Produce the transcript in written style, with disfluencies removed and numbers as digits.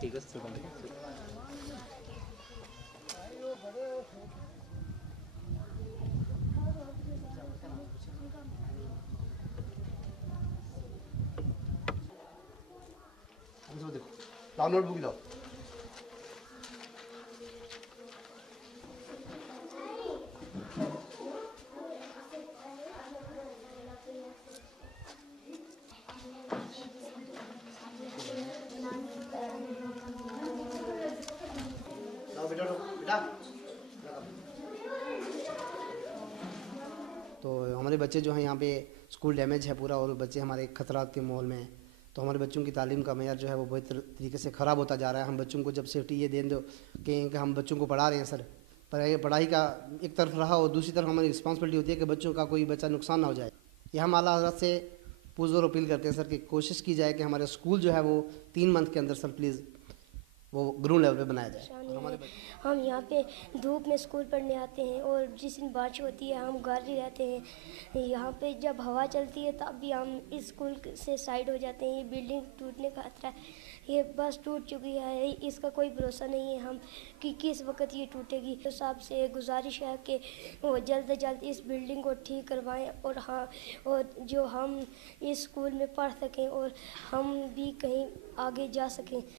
ठीक है सर। देखो लाओ नोटबुक लाओ। बेटा बेटा तो हमारे बच्चे जो हैं यहाँ पे स्कूल डैमेज है पूरा और बच्चे हमारे खतरा के माहौल में हैं। तो हमारे बच्चों की तालीम का मेयार जो है वो बहुत तरीके से ख़राब होता जा रहा है। हम बच्चों को जब सेफ्टी ये दे दो कि हम बच्चों को पढ़ा रहे हैं सर, पर पढ़ाई का एक तरफ रहा और दूसरी तरफ हमारी रिस्पॉन्सिबिलिटी होती है कि बच्चों का कोई बच्चा नुकसान ना हो जाए। ये हम आला हज़रत से पुरज़ोर अपील करते हैं सर कि कोशिश की जाए कि हमारे स्कूल जो है वो 3 मंथ के अंदर सर प्लीज़ वो ग्राउंड लेवल पे बनाया जाए। हम यहाँ पे धूप में स्कूल पढ़ने आते हैं और जिस दिन बारिश होती है हम घर ही रहते हैं। यहाँ पे जब हवा चलती है तब भी हम इस स्कूल से साइड हो जाते हैं। ये बिल्डिंग टूटने का खतरा है, ये बस टूट चुकी है, इसका कोई भरोसा नहीं है हम कि किस वक्त ये टूटेगी। तो साहब से गुजारिश है कि वो जल्द से जल्द इस बिल्डिंग को ठीक करवाएं और हाँ, और जो हम इस स्कूल में पढ़ सकें और हम भी कहीं आगे जा सकें।